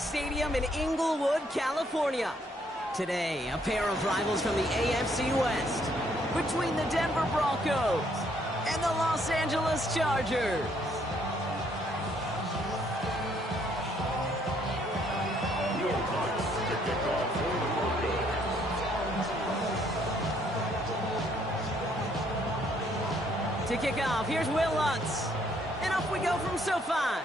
Stadium in Inglewood, California. Today, a pair of rivals from the AFC West between the Denver Broncos and the Los Angeles Chargers. To kick off, here's Will Lutz. And off we go from SoFi.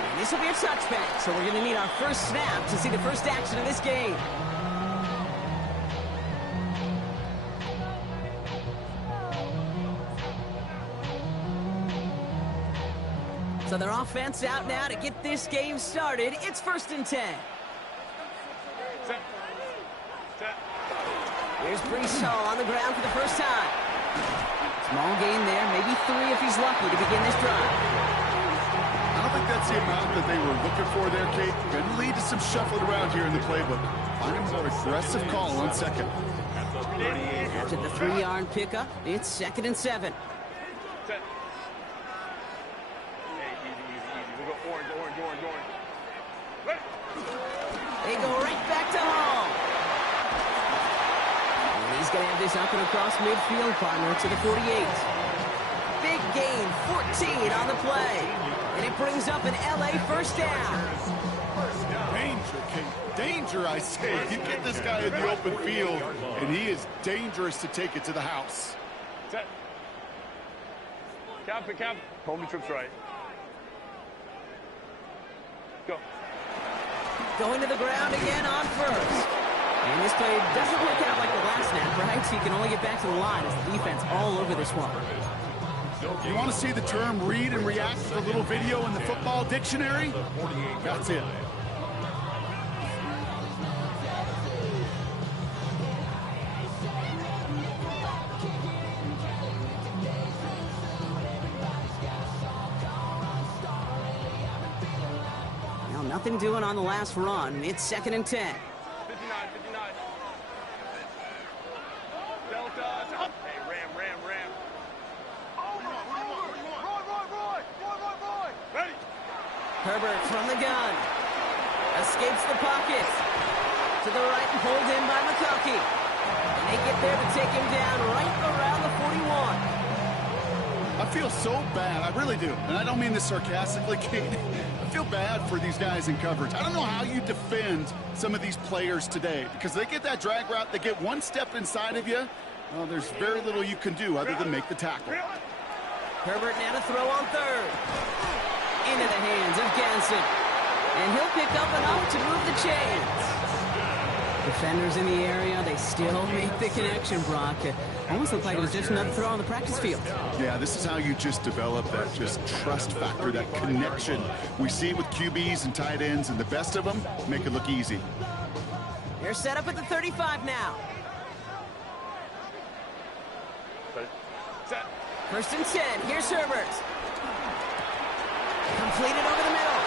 And this will be a touchback, so we're going to need our first snap to see the first action of this game. So their offense out now to get this game started. It's 1st and 10. Here's Brees Hall on the ground for the first time. Small gain there, maybe 3 if he's lucky to begin this drive. I don't think that's the amount that they were looking for there, Kate. Could lead to some shuffling around here in the playbook. Find a more aggressive call on second. After the 3-yard pickup, it's 2nd and 7. They go right back to Hall. And he's going to have this up and across midfield, partner, to the 48. Big gain, 14 on the play. And it brings up an LA first down. Danger, Kate. Danger, I say. You get this guy in the open field, and he is dangerous to take it to the house. Set. Cap. Home trips right. Go. Going to the ground again on first. And this play doesn't work out like the last snap, right? So you can only get back to the line as the defense all over this one. You want to see the term read and react with a little video in the football dictionary? That's it. Now nothing doing on the last run. It's 2nd and 10. 59. Delta. Hey, ram. Roy. Ready. Herbert from the gun. Escapes the pocket. To the right and pulled in by McConkey. And they get there to take him down right around the 41. I feel so bad. I really do. And I don't mean this sarcastically, Kate. I feel bad for these guys in coverage. I don't know how you defend some of these players today because they get that drag route, they get one step inside of you. Well, there's very little you can do other than make the tackle. Herbert now to throw on 3rd. Into the hands of Ganson. And he'll pick up enough to move the chains. Defenders in the area, they still make the connection, Brock. It almost looked like it was just another throw on the practice field. Yeah, this is how you just develop that just trust factor, that connection. We see it with QBs and tight ends, and the best of them make it look easy. They're set up at the 35 now. Set. 1st and 10. Here's Herbert. Completed over the middle.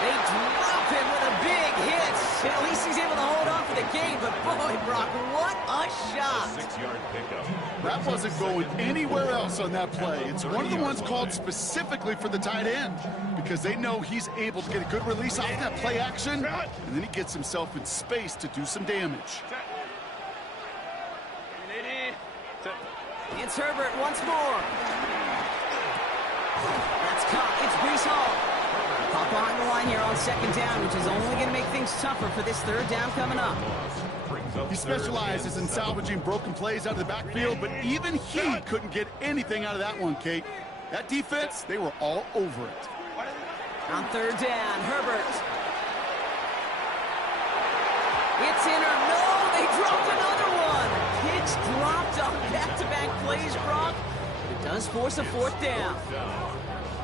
They drop him with a big hit. At least he's able to hold on for the game, but boy, Brock, what a shot. 6-yard pickup. That wasn't going anywhere else on that play. It's one of the ones called specifically for the tight end because they know he's able to get a good release off that play action, and then he gets himself in space to do some damage. It's Herbert once more. That's caught. It's Brees Hall. Pop behind the line here on 2nd down, which is only going to make things tougher for this 3rd down coming up. He specializes in salvaging broken plays out of the backfield, but even he couldn't get anything out of that one, Kate. That defense, they were all over it. On 3rd down, Herbert. It's in or no, they dropped another one. Picks dropped on back-to-back plays, Brock. But it does force a 4th down.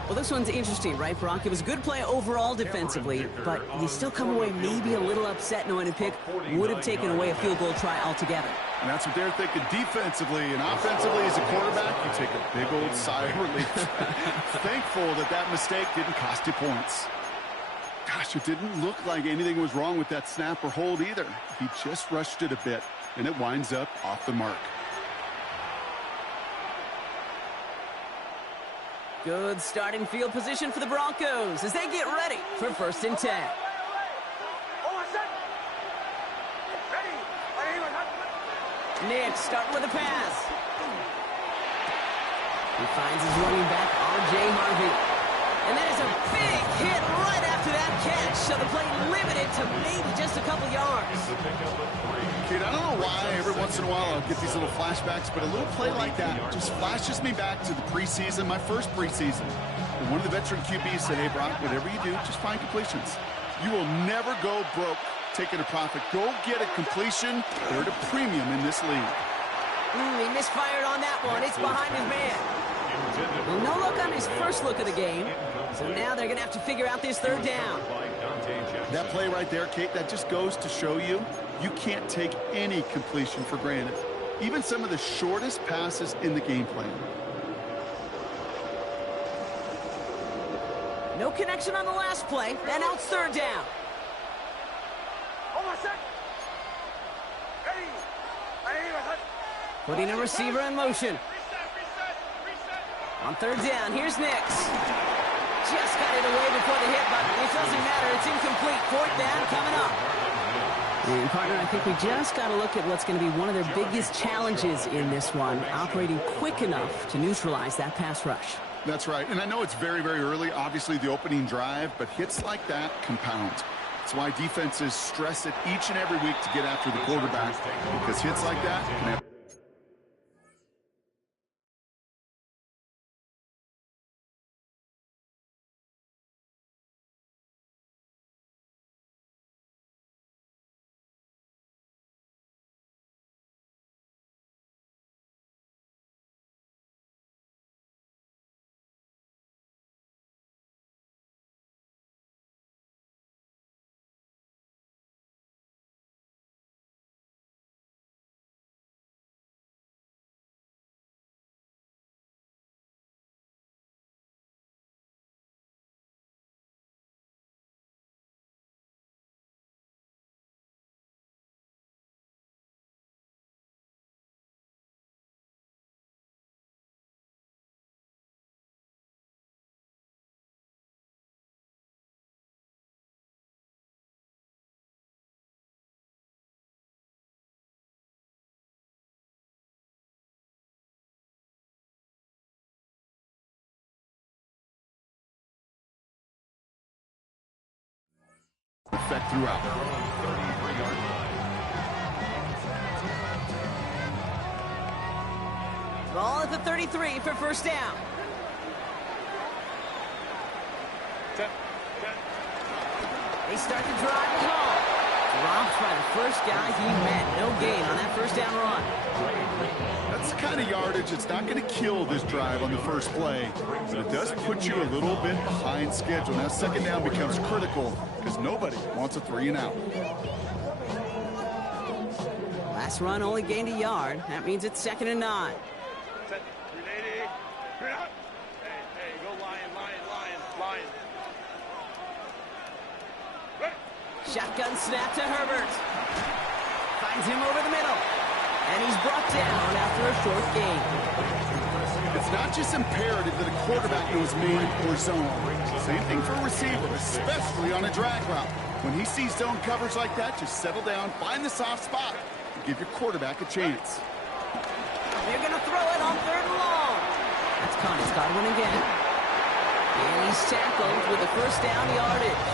Well, this one's interesting, right, Brock? It was a good play overall defensively, but you still come away maybe a little upset knowing a pick would have taken away a field goal try altogether. And that's what they're thinking defensively. And offensively, as a quarterback, you take a big old sigh of relief. Thankful that that mistake didn't cost you points. Gosh, it didn't look like anything was wrong with that snap or hold either. He just rushed it a bit, and it winds up off the mark. Good starting field position for the Broncos as they get ready for 1st and 10. Nick starting with a pass. He finds his running back, R.J. Harvey. And that is a big hit right after that catch. So the play limited to maybe just a couple yards. Kid, I don't know why every once in a while I'll get these little flashbacks, but a little play like that just flashes me back to the preseason, my first preseason. And one of the veteran QBs said, hey, Brock, whatever you do, just find completions. You will never go broke taking a profit. Go get a completion. They're at a premium in this league. He misfired on that one. It's behind his man. Well, no look on his first look of the game. So now they're going to have to figure out this 3rd down. That play right there, Kate, that just goes to show you, you can't take any completion for granted. Even some of the shortest passes in the game plan. No connection on the last play. And now it's 3rd down. Putting a receiver in motion. On 3rd down, here's Nix. Just got it away before the hit, but it doesn't matter. It's incomplete. 4th down coming up. And partner, I think we just got to look at what's going to be one of their biggest challenges in this one, operating quick enough to neutralize that pass rush. That's right. And I know it's very, very early, obviously the opening drive, but hits like that compound. That's why defenses stress it each and every week to get after the quarterback, because hits like that can have effect throughout. Ball at the 33 for 1st down. They start the drive at home. Dropped by the first guy he met. No gain on that 1st down run. That's the kind of yardage that's not going to kill this drive on the first play, but it does put you a little bit behind schedule. Now 2nd down becomes critical because nobody wants a 3 and out. Last run only gained a yard. That means it's 2nd and 9. Hey, go Lion. Shotgun snap to Herbert. Finds him over the middle. And he's brought down after a short gain. It's not just imperative that a quarterback knows man or zone. Same thing for a receiver, especially on a drag route. When he sees zone coverage like that, just settle down, find the soft spot, and give your quarterback a chance. They're going to throw it on 3rd and long. That's Connie's Godwin again. And he's tackled with a 1st down yardage.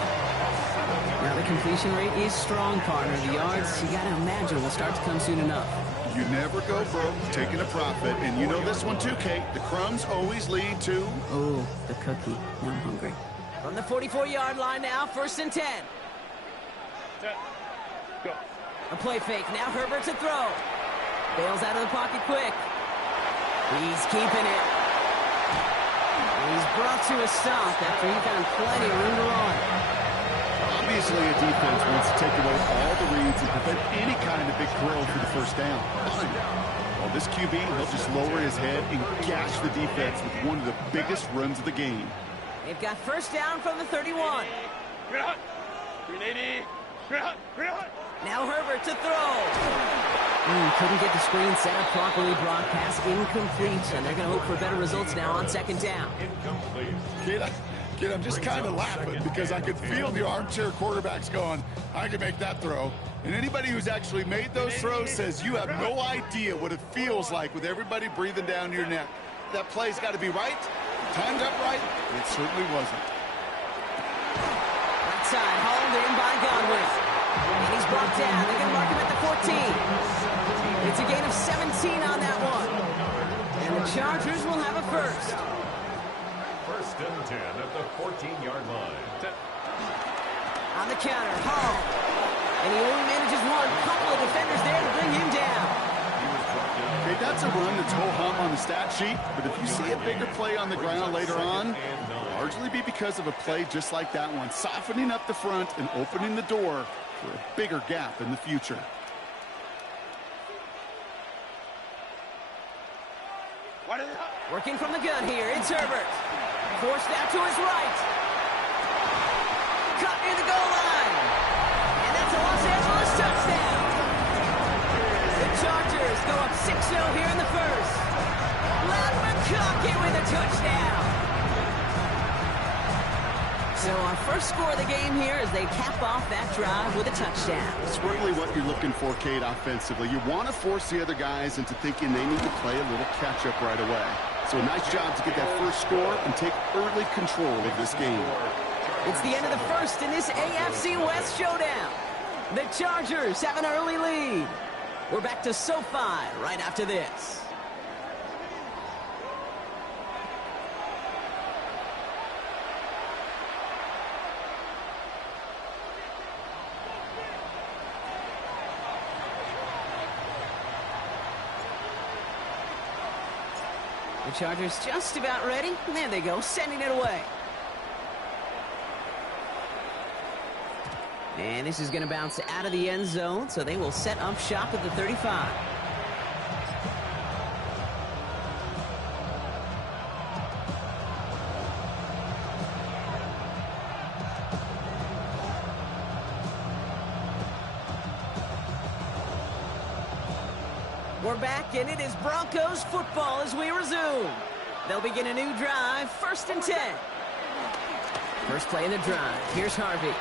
Now the completion rate is strong, partner. The yards, you got to imagine, will start to come soon enough. You never go broke taking a profit, and you know this one too, Kate. The crumbs always lead to... Oh, the cookie. Now I'm hungry. From the 44-yard line now, 1st and 10. Go. A play fake. Now Herbert to throw. Bails out of the pocket quick. He's keeping it. He's brought to a stop after he found plenty of room to run. Obviously, a defense wants to take away all the reads and prevent any kind of big throw for the 1st down. Well, this QB, he'll just lower his head and gash the defense with one of the biggest runs of the game. They've got 1st down from the 31. Now Herbert to throw. Couldn't get the screen set up properly. Brock, pass incomplete, and they're going to hope for better results now on second down. Kid, I'm just kind of laughing because I could feel the armchair quarterbacks going, I can make that throw. And anybody who's actually made those throws says you have no idea what it feels like with everybody breathing down your neck. That play's got to be right, timed up right. It certainly wasn't. Right side, hauled in by Godwin. And he's brought down. They're going to mark him at the 14. It's a gain of 17 on that one. And the Chargers will have a first. First and 10 at the 14-yard line. On the counter, Hall. And he only manages one. Couple of defenders there to bring him down. Okay, that's a run that's ho-hum on the stat sheet, but if you see a bigger play on the ground later on, it'll largely be because of a play just like that one, softening up the front and opening the door for a bigger gap in the future. Working from the gun here, it's Herbert. Forced out to his right. Cut near the goal line. And that's a Los Angeles touchdown. The Chargers go up 6-0 here in the first. Loud McConkey with a touchdown. So our first score of the game here as they cap off that drive with a touchdown. It's really what you're looking for, Kate, offensively. You want to force the other guys into thinking they need to play a little catch-up right away. So a nice job to get that first score and take early control of this game. It's the end of the first in this AFC West showdown. The Chargers have an early lead. We're back to SoFi right after this. The Chargers just about ready. There they go, sending it away. And this is going to bounce out of the end zone, so they will set up shop at the 35. We're back, and it is Broncos football as we resume. They'll begin a new drive, first and 10. First play in the drive. Here's Harvey.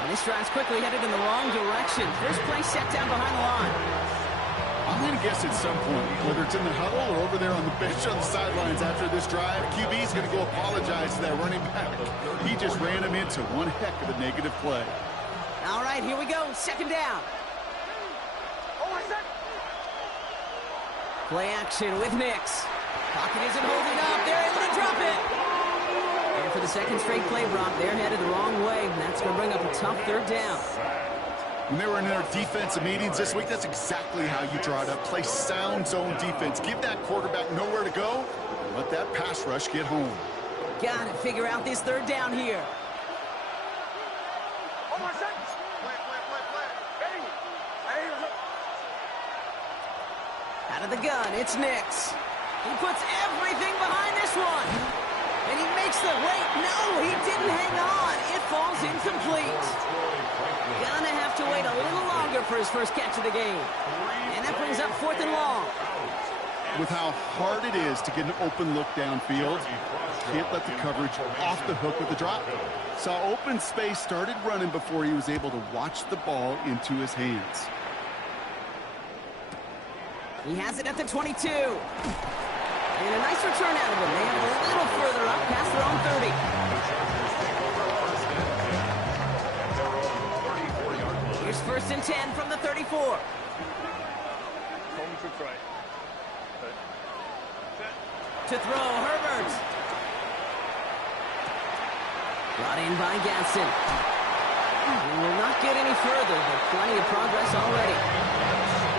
And this drive's quickly headed in the wrong direction. First play set down behind the line. I'm going to guess at some point, whether it's in the huddle or over there on the bench on the sidelines after this drive, QB's going to go apologize to that running back. He just ran him into one heck of a negative play. All right, here we go. Second down. Play action with Nix. Pocket isn't holding up. They're able to drop it. And for the second straight play, Brock, they're headed the wrong way. And that's going to bring up a tough third down. When they were in their defensive meetings this week, that's exactly how you draw it up. Play sound zone defense. Give that quarterback nowhere to go. And let that pass rush get home. Got to figure out this third down here. Out of the gun, it's Nix. He puts everything behind this one. And he makes the wait. No, he didn't hang on. It falls incomplete. Gonna have to wait a little longer for his first catch of the game. And that brings up fourth and long. With how hard it is to get an open look downfield, can't let the coverage off the hook with the drop. Saw open space, started running before he was able to watch the ball into his hands. He has it at the 22. And a nice return out of him. They have a little further up past their own 30. Here's first and 10 from the 34. To throw, Herbert. Brought in by Gaston. He will not get any further, but plenty of progress already.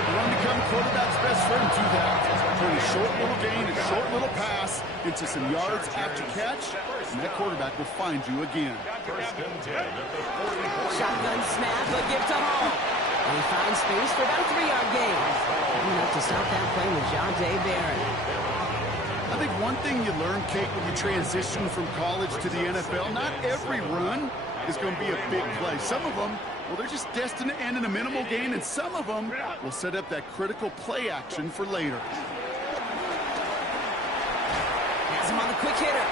You want to become quarterback's best friend, do that. Turn a short little gain, a short little pass into some yards after catch, and that quarterback will find you again. Shotgun snap, a give to Hall. And he finds space for about a 3-yard gain. Enough to stop that play with Jahdae Barron. I think one thing you learn, Kate, when you transition from college to the NFL, not every run is going to be a big play. Some of them Well, they're just destined to end in a minimal gain, and some of them will set up that critical play action for later. Has him on the quick hitter.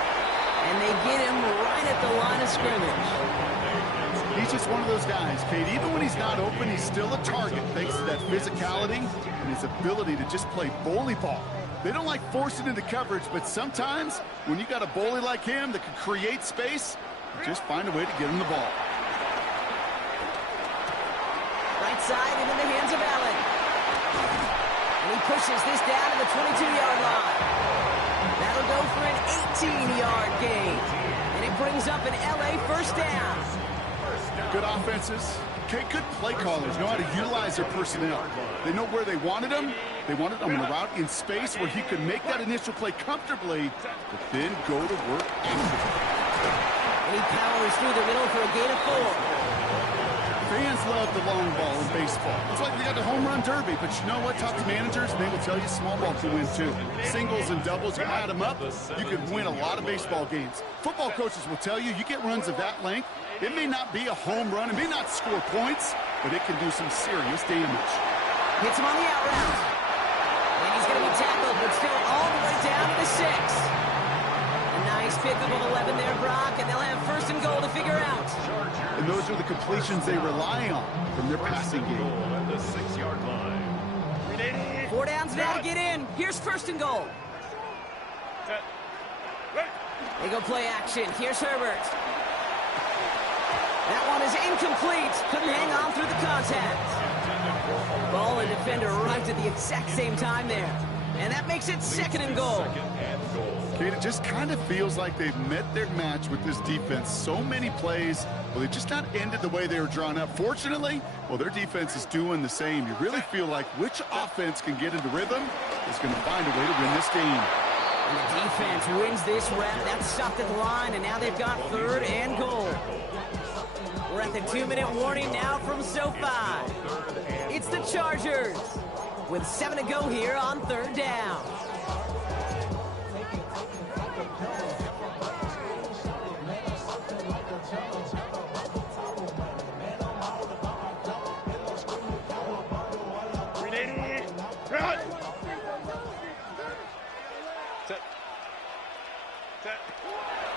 And they get him right at the line of scrimmage. He's just one of those guys, Kate. Even when he's not open, he's still a target thanks to that physicality and his ability to just play bully ball. They don't like forcing into coverage, but sometimes when you got a bully like him that can create space, you just find a way to get him the ball. Right side into the hands of Allen. And he pushes this down to the 22-yard line. That'll go for an 18-yard gain. And it brings up an LA first down. Good offenses. Okay, good play callers know how to utilize their personnel. They know where they wanted him. They wanted him in a route in space where he could make that initial play comfortably, but then go to work after. And he powers through the middle for a gain of 4. Fans love the long ball in baseball. It's like they got the home run derby, but you know what? Talk to managers, and they will tell you small ball can win too. Singles and doubles, you add them up, you can win a lot of baseball games. Football coaches will tell you, you get runs of that length, it may not be a home run, it may not score points, but it can do some serious damage. Hits him on the out route. And he's going to be tackled, but still all the way down to the 6. A nice pickup of 11 there, Brock, and they'll have first and goal to figure out. And those are the completions they rely on from their passing game. At the 6-yard line. 4 downs now to get in. Here's first and goal. They go play action. Here's Herbert. That one is incomplete. Couldn't hang on through the contact. Ball and defender right at the exact same time there. And that makes it second and goal. Kate, it just kind of feels like they've met their match with this defense. So many plays, well, they just not ended the way they were drawn up. Fortunately, well, their defense is doing the same. You really feel like which offense can get into rhythm is going to find a way to win this game. And the defense wins this rep. That's stopped at the line, and now they've got third and goal. We're at the 2-minute warning now from SoFi. It's the Chargers with 7 to go here on third down.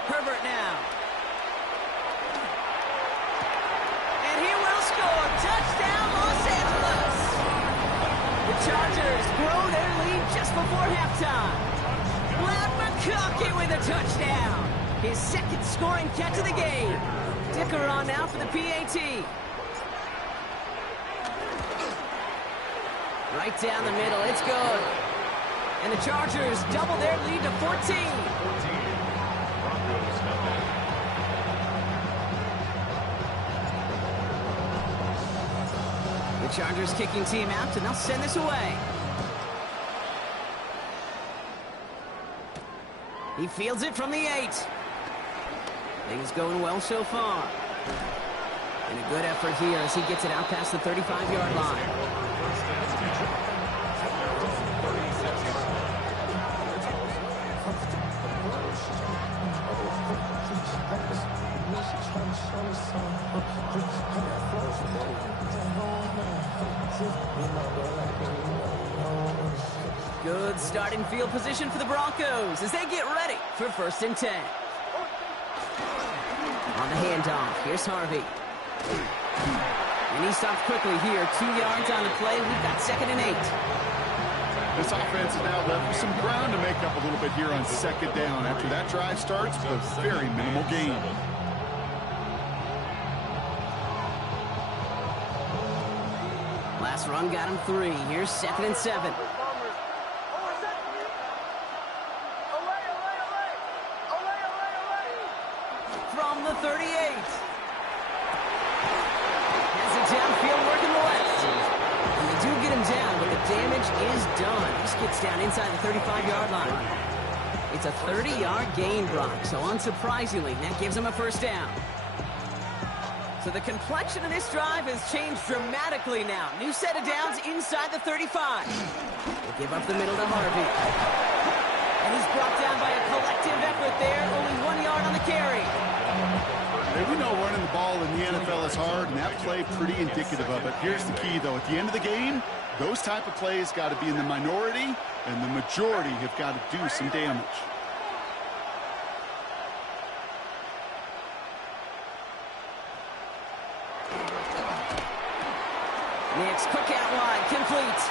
Herbert now. And he will score. Touchdown, Los Angeles. The Chargers grow their lead just before halftime. Brad McConkey with a touchdown. His second scoring catch of the game. Dicker on now for the PAT. Right down the middle. It's good. And the Chargers double their lead to 14. The Chargers kicking team out, and they'll send this away. He fields it from the 8. Things going well so far. And a good effort here as he gets it out past the 35-yard line. Good starting field position for the Broncos as they get ready for first and 10. On the handoff, here's Harvey. And he stops quickly here. 2 yards on the play. We've got second and 8. This offense is now left with some ground to make up a little bit here on second down. After that drive starts with a very minimal gain. Last run got him 3. Here's second and 7. From the 38. Has it downfield working the left. And they do get him down, but the damage is done. This gets down inside the 35-yard line. It's a 30-yard gain, Brock, so unsurprisingly, that gives him a first down. So the complexion of this drive has changed dramatically now. New set of downs inside the 35. They give up the middle to Harvey. And he's brought down by a collective effort there. Only 1 yard on the carry. Hey, we know running the ball in the NFL is hard, and that play pretty indicative of it. Here's the key, though. At the end of the game, those type of plays got to be in the minority, and the majority have got to do some damage. Next, quick out wide, complete.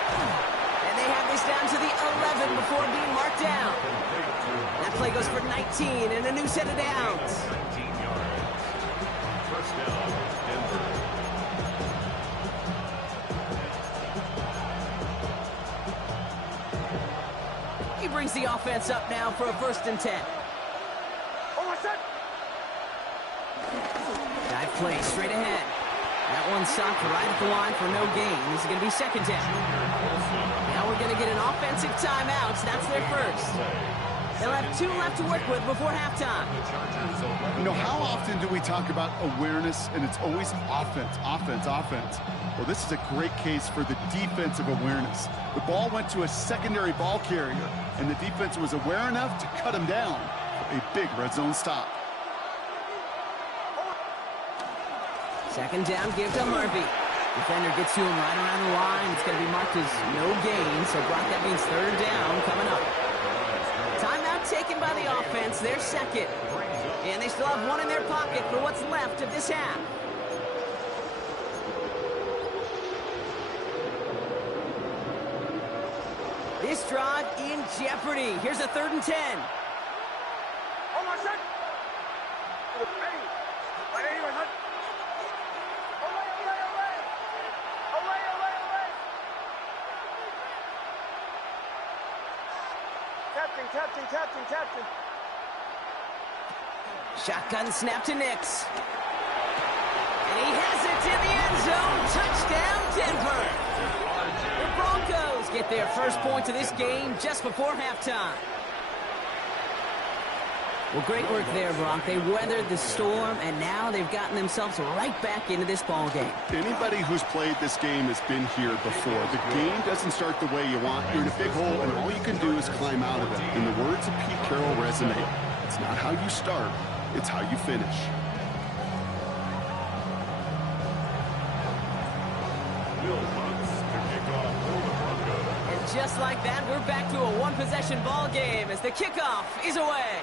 And they have this down to the 11 before being marked down. That play goes for 19 and a new set of downs. 19 yards. First down, Denver. He brings the offense up now for a 1st and 10. Dive play straight ahead. That one stopped right at the line for no gain. This is going to be 2nd down. Now we're going to get an offensive timeout. That's their first. They'll have 2 left to work with before halftime. You know, how often do we talk about awareness, and it's always offense, offense, offense? Well, this is a great case for the defensive awareness. The ball went to a secondary ball carrier, and the defense was aware enough to cut him down for a big red zone stop. 2nd down, give to Murphy. Defender gets to him right around the line. It's going to be marked as no gain, so Brock, that means 3rd down coming up. Timeout taken by the offense, their 2nd. And they still have 1 in their pocket for what's left of this half. This drive in jeopardy. Here's a 3rd and 10. Captain. Shotgun snap to Nix. And he has it in the end zone. Touchdown, Denver. The Broncos get their first points of this game just before halftime. Well, great work there, Brock. They weathered the storm, and now they've gotten themselves right back into this ball game. Anybody who's played this game has been here before. The game doesn't start the way you want. You're in a big hole, and all you can do is climb out of it. In the words of Pete Carroll resonate, it's not how you start, it's how you finish. And just like that, we're back to a 1-possession ball game as the kickoff is away.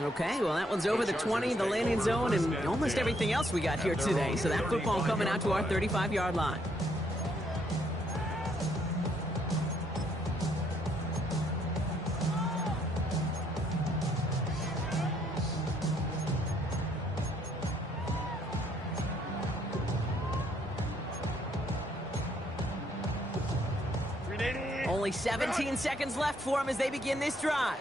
Okay, well, that one's over the 20, the landing zone, and almost everything else we got here today. So that football coming out to our 35-yard line. Only 17 seconds left for them as they begin this drive.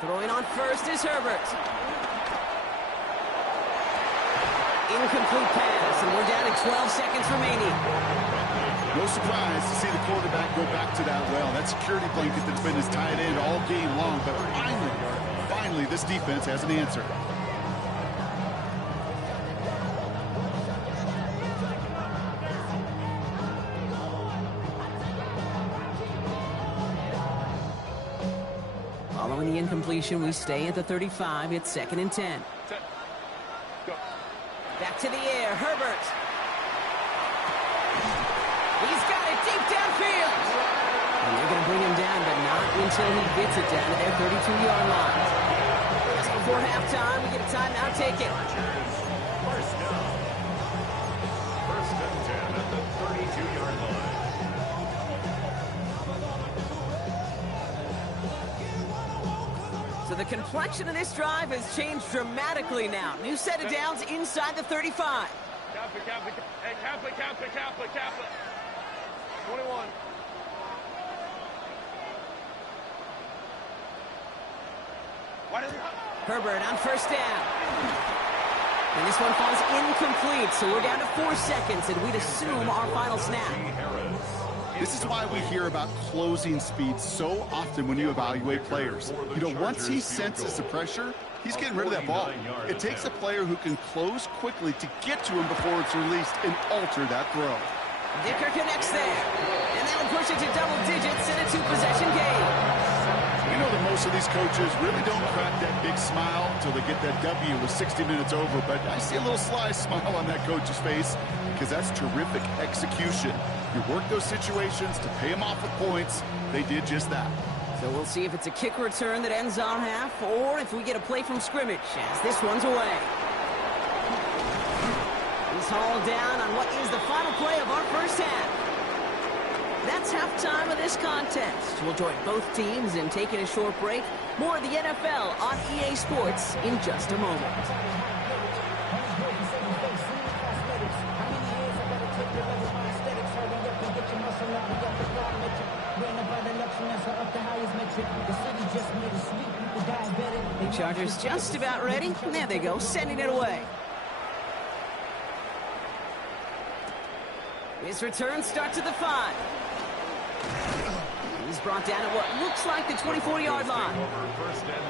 Throwing on first is Herbert. Incomplete pass, and we're down to 12 seconds remaining. No surprise to see the quarterback go back to that well. That security blanket that's been his tight end all game long, but finally, this defense has an answer. Following the incompletion, we stay at the 35. It's 2nd and 10. Back to the air, Herbert. He's got it deep downfield. And they're going to bring him down, but not until he gets it down to their 32-yard line. Just before halftime, we get a timeout taken. First down. 1st and 10 at the 32-yard line. So the complexion of this drive has changed dramatically now. New set of downs inside the 35. Kappa. 21. Herbert on 1st down. And this one falls incomplete, so we're down to 4 seconds, and we'd assume our final snap. This is why we hear about closing speed so often when you evaluate players. You know, once he senses the pressure, he's getting rid of that ball. It takes a player who can close quickly to get to him before it's released and alter that throw. Dicker connects there. And that'll push it to double digits in a two-possession game. You know that most of these coaches really don't crack that big smile until they get that W with 60 minutes over, but I see a little sly smile on that coach's face because that's terrific execution. You work those situations to pay them off with points. They did just that. So we'll see if it's a kick return that ends our half or if we get a play from scrimmage as this one's away. He's hauled down on what is the final play of our first half. That's halftime of this contest. We'll join both teams in taking a short break. More of the NFL on EA Sports in just a moment. The Chargers just about ready. And there they go, sending it away. His return starts at the 5. He's brought down at what looks like the 24-yard line. Over first and 10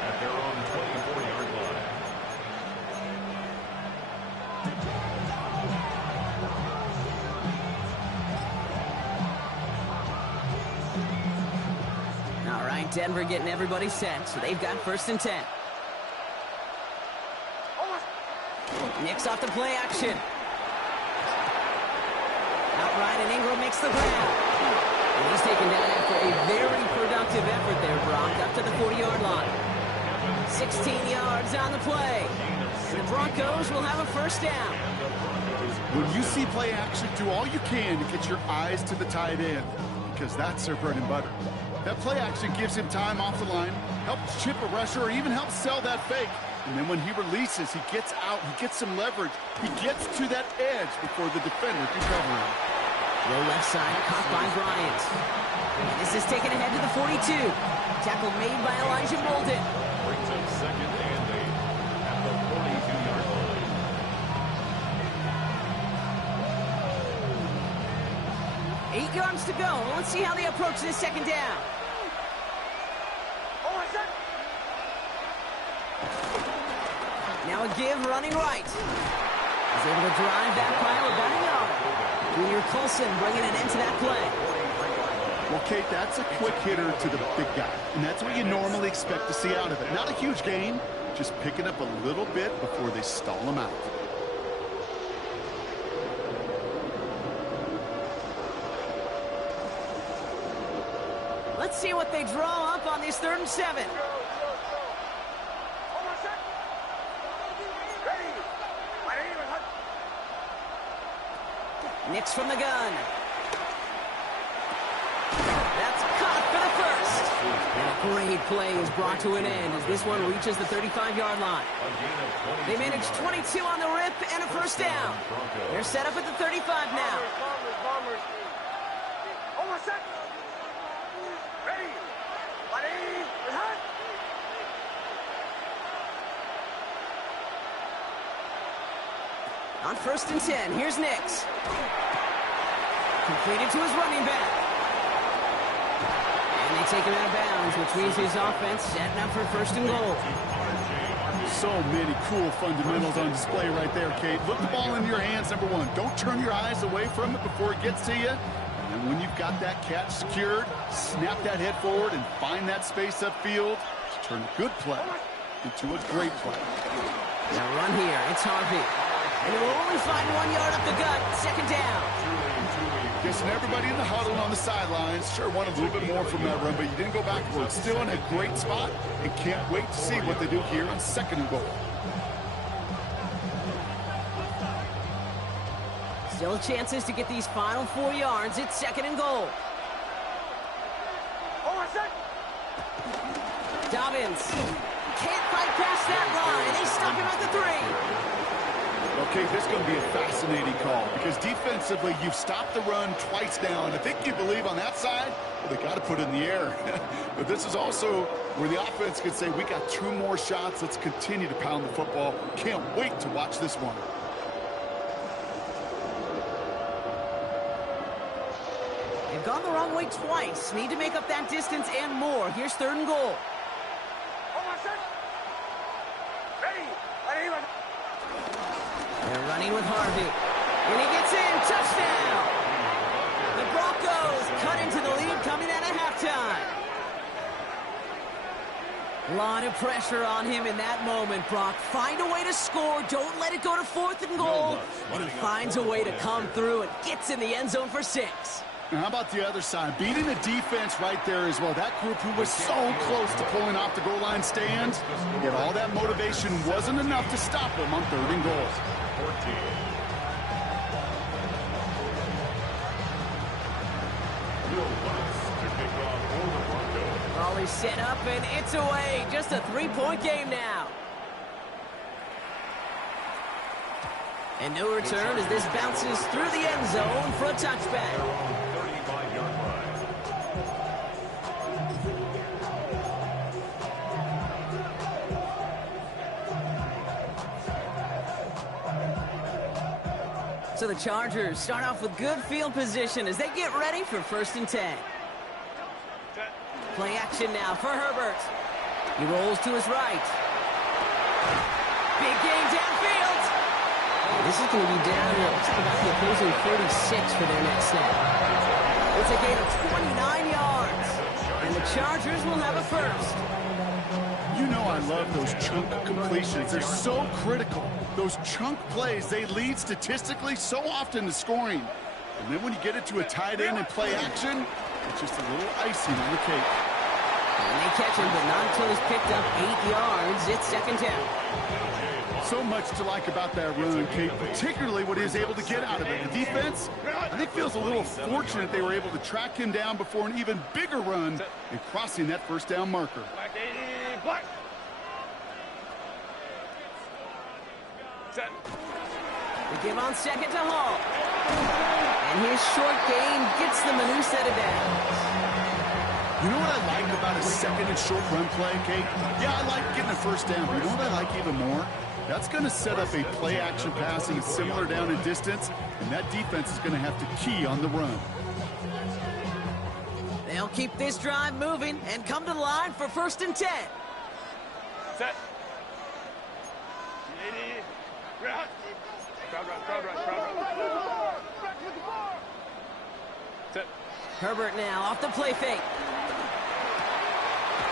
at their own 24-yard line. All right, Denver getting everybody set, so they've got first and 10. Nick's off the play action. Outright, and Ingram makes the grab. And he's taken down after a very productive effort there, Brock, up to the 40-yard line. 16 yards on the play. And the Broncos will have a first down. When you see play action, do all you can to get your eyes to the tight end because that's their bread and butter. That play action gives him time off the line, helps chip a rusher, or even helps sell that fake. And then when he releases, he gets out, he gets some leverage. He gets to that edge before the defender can cover him. Low left side, caught by Bryant. And this is taken ahead to the 42. Tackle made by Elijah Molden. Brings up second and 8 at the 42-yard line. 8 yards to go. Let's see how they approach this second down. Now a give running right. He's able to drive that pile about a yard. Junior Colson bringing an end to that play. Well, Kate, that's a quick hitter to the big guy, and that's what you normally expect to see out of it. Not a huge gain, just picking up a little bit before they stall him out. Let's see what they draw up on this 3rd and 7. Nick's from the gun. That's caught for the first. And a great play is brought to an end as this one reaches the 35-yard line. They managed 22 on the rip and a first down. They're set up at the 35 now. On 1st and 10, here's Nix. Completed to his running back. And they take him out of bounds, which means his offense setting up for 1st and goal. So many cool fundamentals on display right there, Kate. Look the ball in your hands, number one. Don't turn your eyes away from it before it gets to you. And then when you've got that catch secured, snap that head forward and find that space upfield to turn a good play into a great play. Now run here, it's Harvey. And he will only find 1 yard up the gut, second down. Guessing everybody in the huddle on the sidelines sure wanted a little bit more from that run, but you didn't go backwards. Still in a great spot and can't wait to see what they do here on 2nd and goal. Still chances to get these final 4 yards. It's 2nd and goal. Dobbins can't fight past that line, and they stop him at the 3. Okay, this is going to be a fascinating call because defensively, you've stopped the run twice now, and I think you believe on that side, well, they got to put it in the air. But this is also where the offense could say, we got 2 more shots. Let's continue to pound the football. Can't wait to watch this one. They've gone the wrong way twice. Need to make up that distance and more. Here's 3rd and goal. They're running with Harvey. And he gets in. Touchdown! lot of pressure on him in that moment, Brock. Find a way to score. Don't let it go to 4th and goal. And he finds a way to come through and gets in the end zone for 6. Now how about the other side? Beating the defense right there as well. That group who was so close to pulling off the goal line stand, yet all that motivation wasn't enough to stop them on 3rd and goal. 14. Raleigh set up, and it's away. Just a 3-point game now. And no return as this bounces through the end zone for a touchback. 35-yard line. So the Chargers start off with good field position as they get ready for 1st and 10. Play action now for Herbert. He rolls to his right. Big game downfield. This is going to be down to about the opposing 46 for their next snap. It's a gain of 29 yards. And the Chargers will have a first. You know I love those chunk completions. They're so critical. Those chunk plays, they lead statistically so often to scoring. And then when you get it to a tight end and play action, it's just a little icing on the cake. And they catch him, but not until he's picked up 8 yards. It's 2nd down. So much to like about that run, Kate, particularly what he was able to get out of it. The defense, I think, feels a little fortunate they were able to track him down before an even bigger run and crossing that 1st down marker. Black 80, black. Set. They give on 2nd to Hall. And his short gain gets them a new set of downs. You know what I like about a 2nd and short run play, Kate? Yeah, I like getting a 1st down, but you know what I like even more? That's going to set up a play-action passing similar down in distance, and that defense is going to have to key on the run. They'll keep this drive moving and come to the line for 1st and 10. Set. 80. Route. Crowd right. Set. Herbert now off the play fake.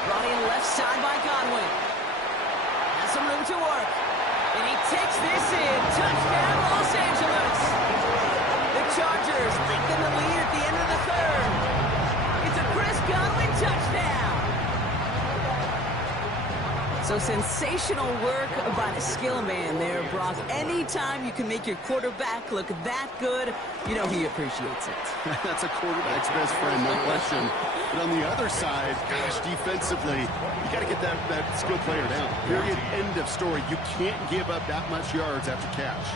Brought in left side by Godwin. Has some room to work. And he takes this in. Touchdown, Los Angeles. The Chargers lengthen the lead at the end of the 3rd. It's a Chris Godwin touchdown. So sensational work by the skill man there, Brock. Anytime you can make your quarterback look that good, you know he appreciates it. That's a quarterback's best friend, no question. But on the other side, gosh, defensively, you got to get that skill player down. Period. End of story. You can't give up that much yards after catch.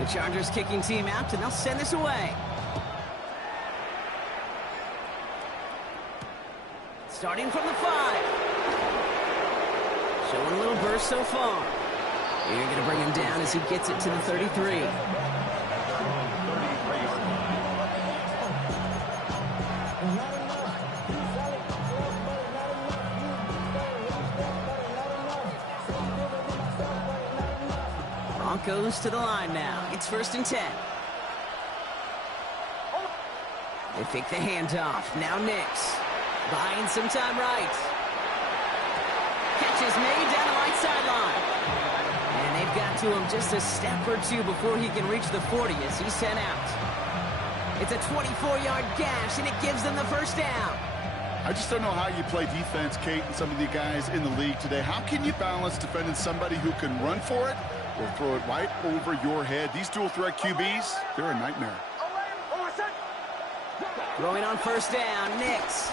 The Chargers kicking team out, and they'll send this away. Starting from the 5. Showing a little burst so far. You're going to bring him down as he gets it to the 33. Broncos to the line now. It's 1st and 10. They fake the handoff. Now Nix. Buying some time right. Catch is made down the right sideline. And they've got to him just a step or two before he can reach the 40 as he's sent out. It's a 24-yard gash, and it gives them the 1st down. I just don't know how you play defense, Kate, and some of the guys in the league today. How can you balance defending somebody who can run for it or throw it right over your head? These dual threat QBs, they're a nightmare. Throwing on 1st down, Nix.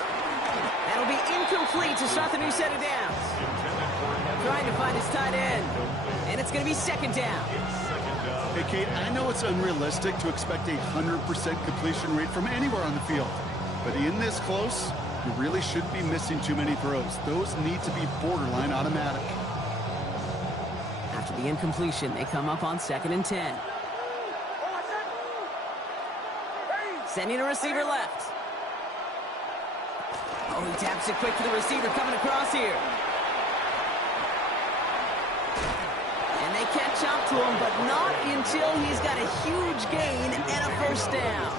That'll be incomplete to start the new set of downs. Trying to find his tight end. And it's going to be 2nd down. Hey, Kate, I know it's unrealistic to expect a 100% completion rate from anywhere on the field. But in this close, you really shouldn't be missing too many throws. Those need to be borderline automatic. After the incompletion, they come up on 2nd and 10. Sending a receiver left. Oh, he taps it quick to the receiver coming across here. And they catch up to him, but not until he's got a huge gain and a first down.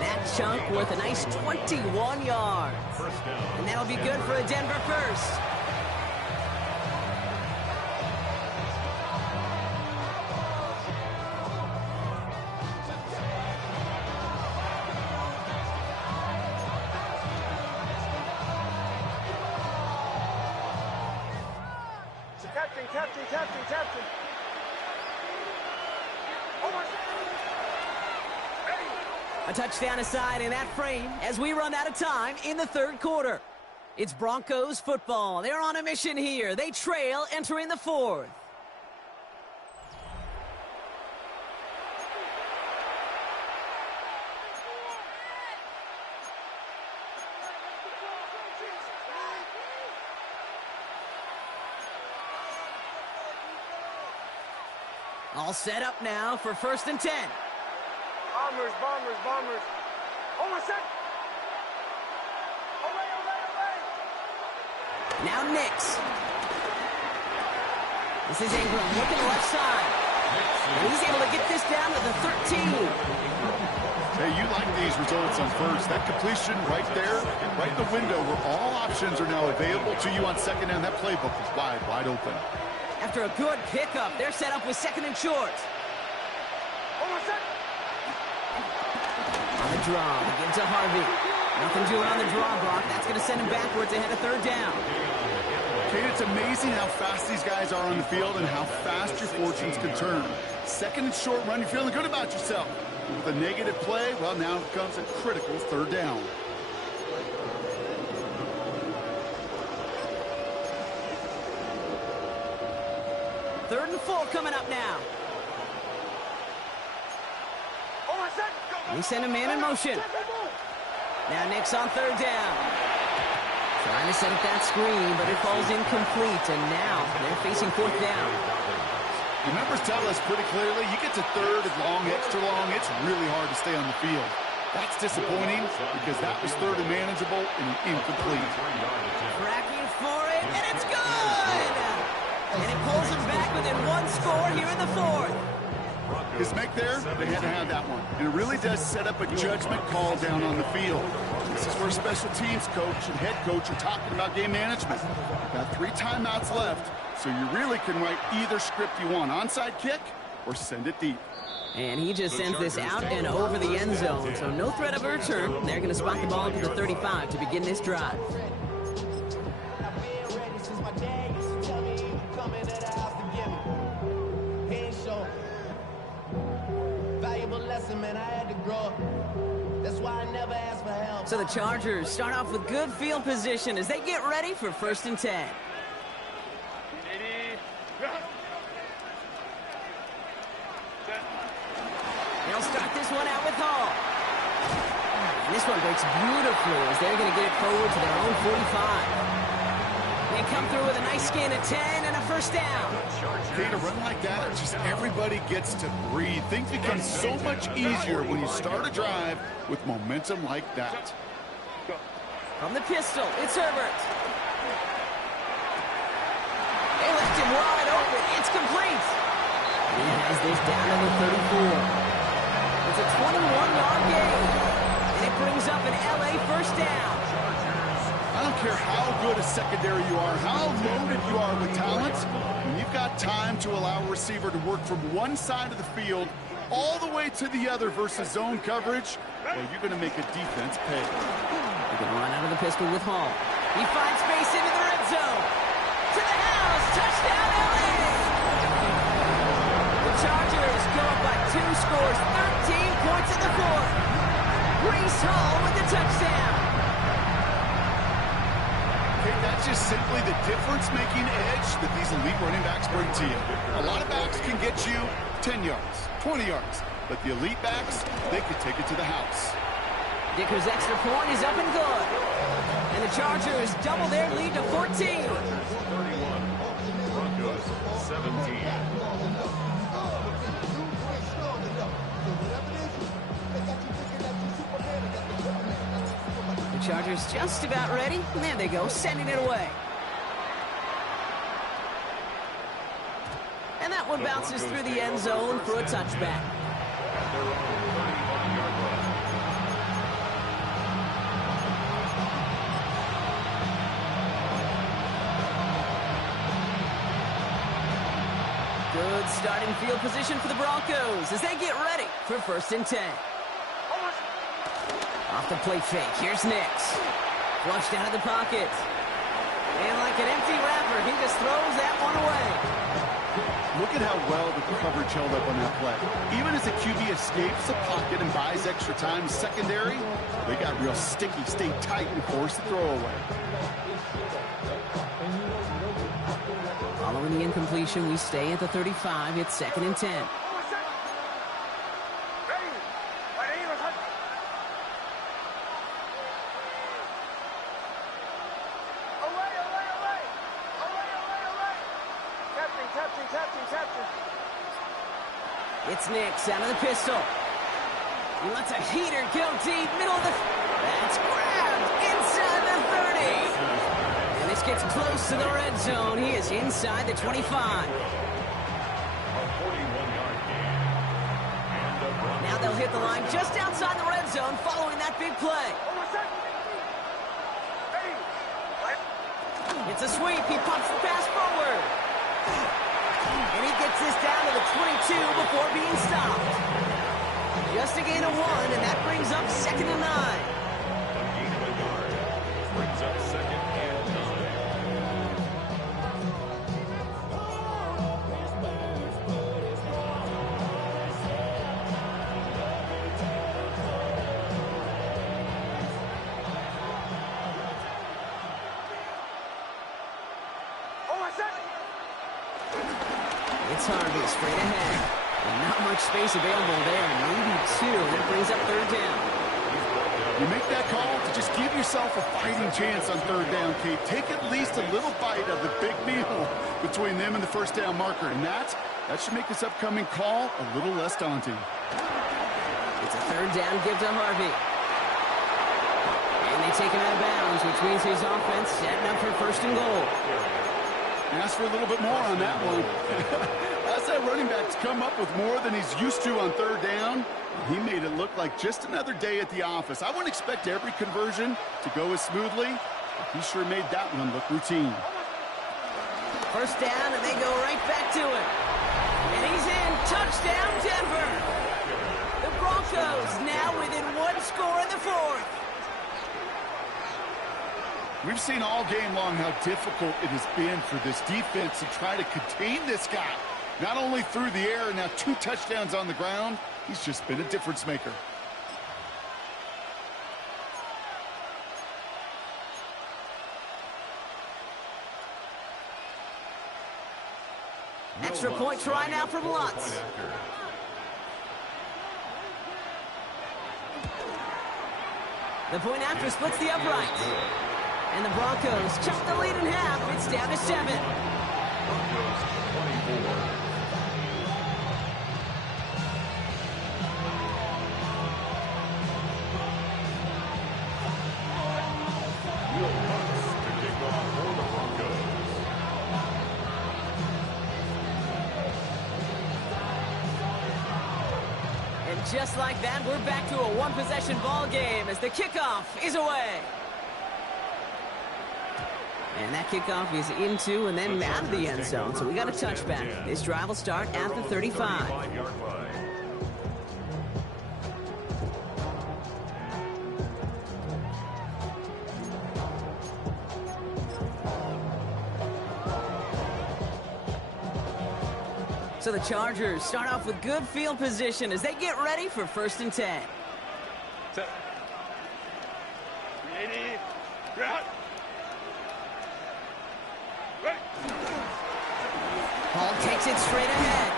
That chunk worth a nice 21 yards. And that'll be good for a Denver first. Captain. A touchdown aside in that frame as we run out of time in the third quarter. It's Broncos football. They're on a mission here. They trail entering the fourth. All set up now for 1st and 10. Bombers. Hold on a sec. Away. Now Nix. This is Ingram looking left side. And he's able to get this down to the 13. Hey, you like these results on first. That completion right there, right in the window where all options are now available to you on second down. That playbook is wide open. After a good pickup, they're set up with 2nd and short. On the draw, they give it to Harvey. Nothing doing on the draw, Brock. That's going to send him backwards ahead of 3rd down. Kate, it's amazing how fast these guys are on the field and how fast your fortunes can turn. 2nd and short run, you're feeling good about yourself. With a negative play, well, now comes a critical 3rd down. Third and 4 coming up now. We send a man in motion. Now Nix on 3rd down. Trying to set up that screen, but it falls incomplete, and now they're facing 4th down. The numbers tell us pretty clearly, you get to 3rd and long, extra long, it's really hard to stay on the field. That's disappointing because that was 3rd and manageable and incomplete. Tracking for it, and it's good! And it pulls them back within 1 score here in the 4th. His make there, they had to have that one. And it really does set up a judgment call down on the field. This is where special teams coach and head coach are talking about game management. Got 3 timeouts left, so you really can write either script you want. Onside kick or send it deep. And he just sends this out and over the end zone, so no threat of a return. They're going to spot the ball to the 35 to begin this drive. So the Chargers start off with good field position as they get ready for 1st and 10. They'll start this one out with Hall. And this one breaks beautifully as they're going to get it forward to their own 45. They come through with a nice gain of 10 and a 1st down. Okay, to run like that, just everybody gets to breathe. Things become so much easier when you start a drive with momentum like that. From the pistol, it's Herbert. They left him wide open. It's complete. And he has this down to the 34. It's a 21-yard gain. And it brings up an LA 1st down. I don't care how good a secondary you are, how loaded you are with talent, when you've got time to allow a receiver to work from one side of the field all the way to the other versus zone coverage, well, you're going to make a defense pay. They're going to run out of the pistol with Hall. He finds space into the red zone. To the house. Touchdown, LA! The Chargers go up by 2 scores, 13 points in the 4th. Breece Hall with the touchdown. That's just simply the difference-making edge that these elite running backs bring to you. A lot of backs can get you 10 yards, 20 yards, but the elite backs, they can take it to the house. Dicker's extra point is up and good. And the Chargers double their lead to 14. 31. Broncos 17. Chargers just about ready. And there they go, sending it away. And that one bounces through the end zone for a touchback. At their own 35-yard line. Good starting field position for the Broncos as they get ready for 1st and 10. Off the play fake, here's Nix. Flushed out of the pocket. And like an empty wrapper, he just throws that one away. Look at how well the coverage held up on that play. Even as the QB escapes the pocket and buys extra time secondary, they got real sticky, stayed tight, and forced the throw away. Following the incompletion, we stay at the 35. It's 2nd and 10. It's Nix out of the pistol. He lets a heater go deep, middle of the... That's grabbed inside the 30. And this gets close to the red zone. He is inside the 25. A 41-yard gain. And the Broncos Now they'll hit the line just outside the red zone following that big play. It's a sweep. He pumps the pass forward. And he gets this down to the 22 before being stopped. Just a gain of 1, and that brings up 2nd and 9. A gain of a yard. Brings up 2nd and 9. It's Harvey straight ahead. And not much space available there. Maybe 2. That brings up 3rd down. You make that call to just give yourself a fighting chance on 3rd down, Kate. Take at least a little bite of the big meal between them and the 1st down marker. And that should make this upcoming call a little less daunting. It's a 3rd down give to Harvey. And they take him out of bounds, which means his offense setting up for 1st and goal. Ask for a little bit more on that one. As that running back's come up with more than he's used to on 3rd down, he made it look like just another day at the office. I wouldn't expect every conversion to go as smoothly, but he sure made that one look routine. 1st down, and they go right back to it. And he's in. Touchdown, Denver. The Broncos now within 1 score in the 4th. We've seen all game long how difficult it has been for this defense to try to contain this guy. Not only through the air, now 2 touchdowns on the ground. He's just been a difference maker. Extra point try now from Lutz. The point after splits the upright. And the Broncos chop the lead in half. It's down to 7. Broncos 24. Will Lutz to kick off for the Broncos. And just like that, we're back to a 1-possession ball game as the kickoff is away. And that kickoff is into and then out of the end zone. So we got a touchback. This drive will start at the 35. 35-yard line. So the Chargers start off with good field position as they get ready for 1st and 10. Set. 380. You're out. Ready. Paul takes it straight ahead.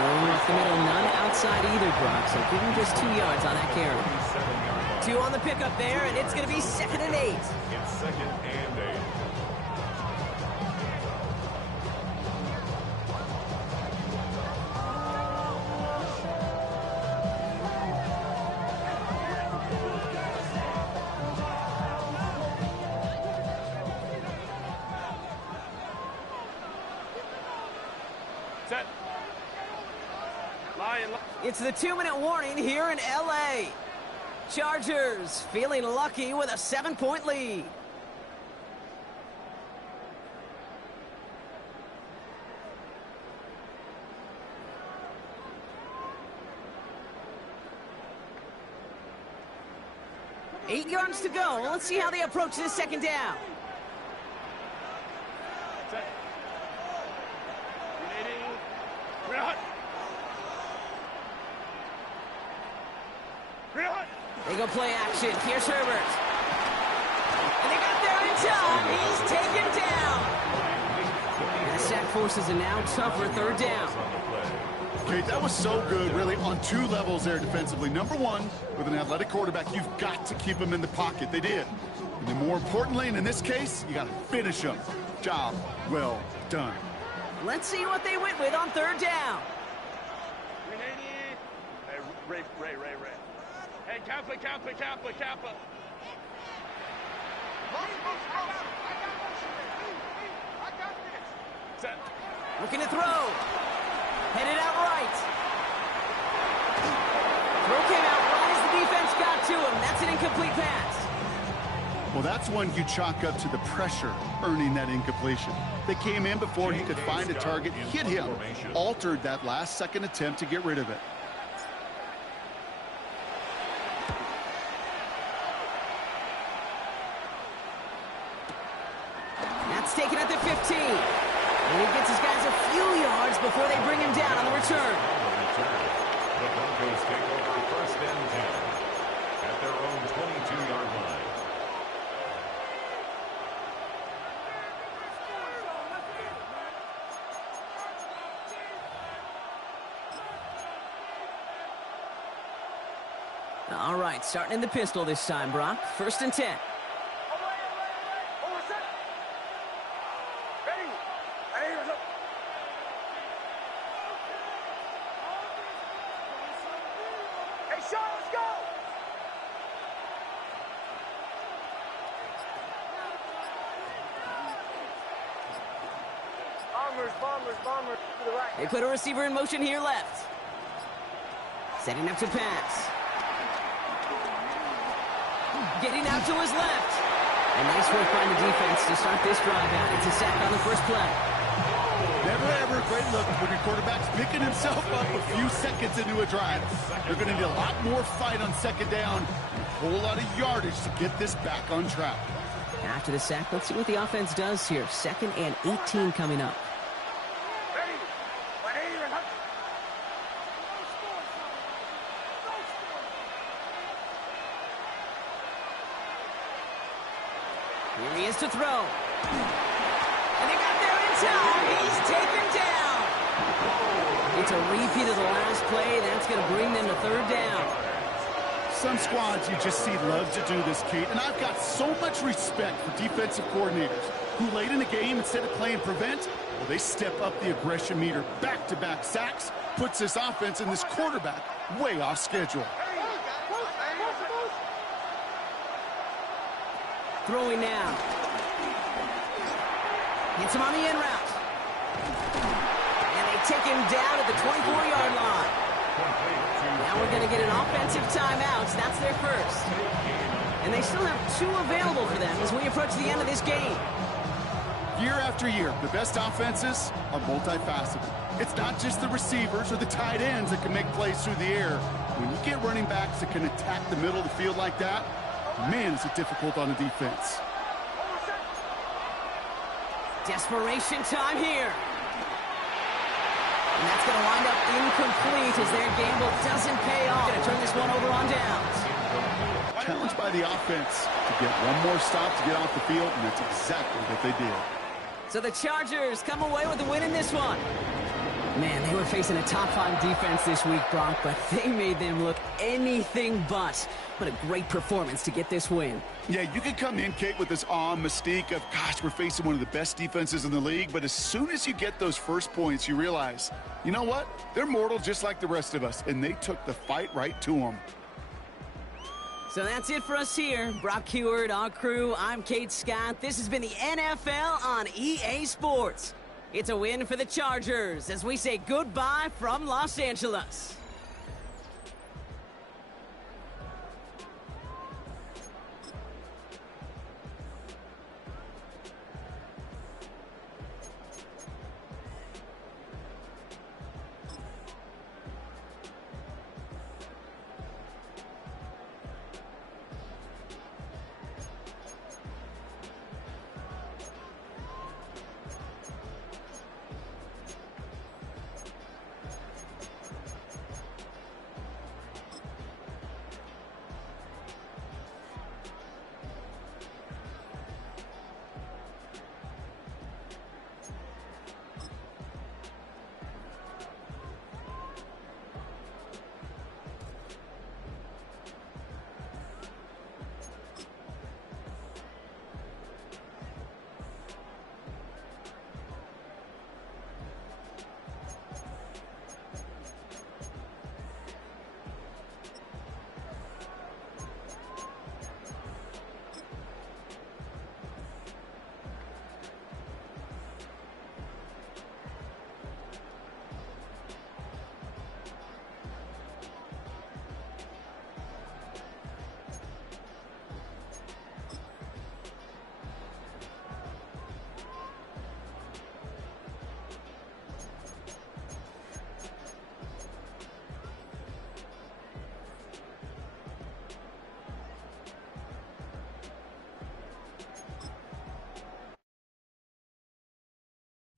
No off the middle, none outside either, Brock. So give him just 2 yards on that carry. 7-yard line. 2 on the pickup there, and it's going to be 2nd and 8. It's 2nd and 8. Set. Lion. It's the 2-minute warning here in L.A. Chargers feeling lucky with a 7-point lead. Eight yards to go. Let's see how they approach this second down. Set. Grenading. We're hot. We're hot. They go play action. Here's Herbert. And they got there in time. He's taken down. And the sack forces a now tougher third down. Okay, that was so good, really, on two levels there defensively. Number one, with an athletic quarterback, you've got to keep him in the pocket. They did. And then more importantly, and in this case, you got to finish him. Job well done. Let's see what they went with on third down. Grenading. Hey, Ray. Hey, Kappa. Set. Looking to throw. Headed out right. Throw came out right as the defense got to him. That's an incomplete pass. Well, that's one you chalk up to the pressure earning that incompletion. They came in before he could find a target, hit him, altered that last-second attempt to get rid of it. That's taken at the 15. And he gets his guys a few yards before they bring him down on the return. The Broncos take over first and 10 at their own 22-yard line. All right, starting in the pistol this time, Brock. First and 10. Bombers to the right. They put a receiver in motion here left. Setting up to pass. Getting out to his left. A nice work by the defense to start this drive out. It's a sack on the first play. Never ever a great look when your quarterback's picking himself up a few seconds into a drive. They're going to need a lot more fight on second down and a whole lot of yardage to get this back on track. After the sack, let's see what the offense does here. 2nd and 18 coming up. Here he is to throw. And they got there in time. He's taken down. It's a repeat of the last play. That's going to bring them to third down. Some squads you just see love to do this, Kate, and I've got so much respect for defensive coordinators who late in the game, instead of playing prevent, well, they step up the aggression meter. Back-to-back sacks puts this offense and this quarterback way off schedule. Throwing now. Gets him on the in route. And they take him down at the 24-yard line. Now we're going to get an offensive timeout. That's their first. And they still have 2 available for them as we approach the end of this game. Year after year, the best offenses are multifaceted. It's not just the receivers or the tight ends that can make plays through the air. When you get running backs that can attack the middle of the field like that, man, is it difficult on the defense. Desperation time here. And that's going to wind up incomplete as their gamble doesn't pay off. Going to turn this one over on downs. Challenged by the offense to get one more stop to get off the field, and that's exactly what they did. So the Chargers come away with the win in this one. Man, they were facing a top-5 defense this week, Brock, but they made them look anything but. What a great performance to get this win. Yeah, you could come in, Kate, with this awe and mystique of, gosh, we're facing one of the best defenses in the league, but as soon as you get those first points, you realize, you know what? They're mortal just like the rest of us, and they took the fight right to them. So that's it for us here. Brock Heward, our crew, I'm Kate Scott. This has been the NFL on EA Sports. It's a win for the Chargers as we say goodbye from Los Angeles.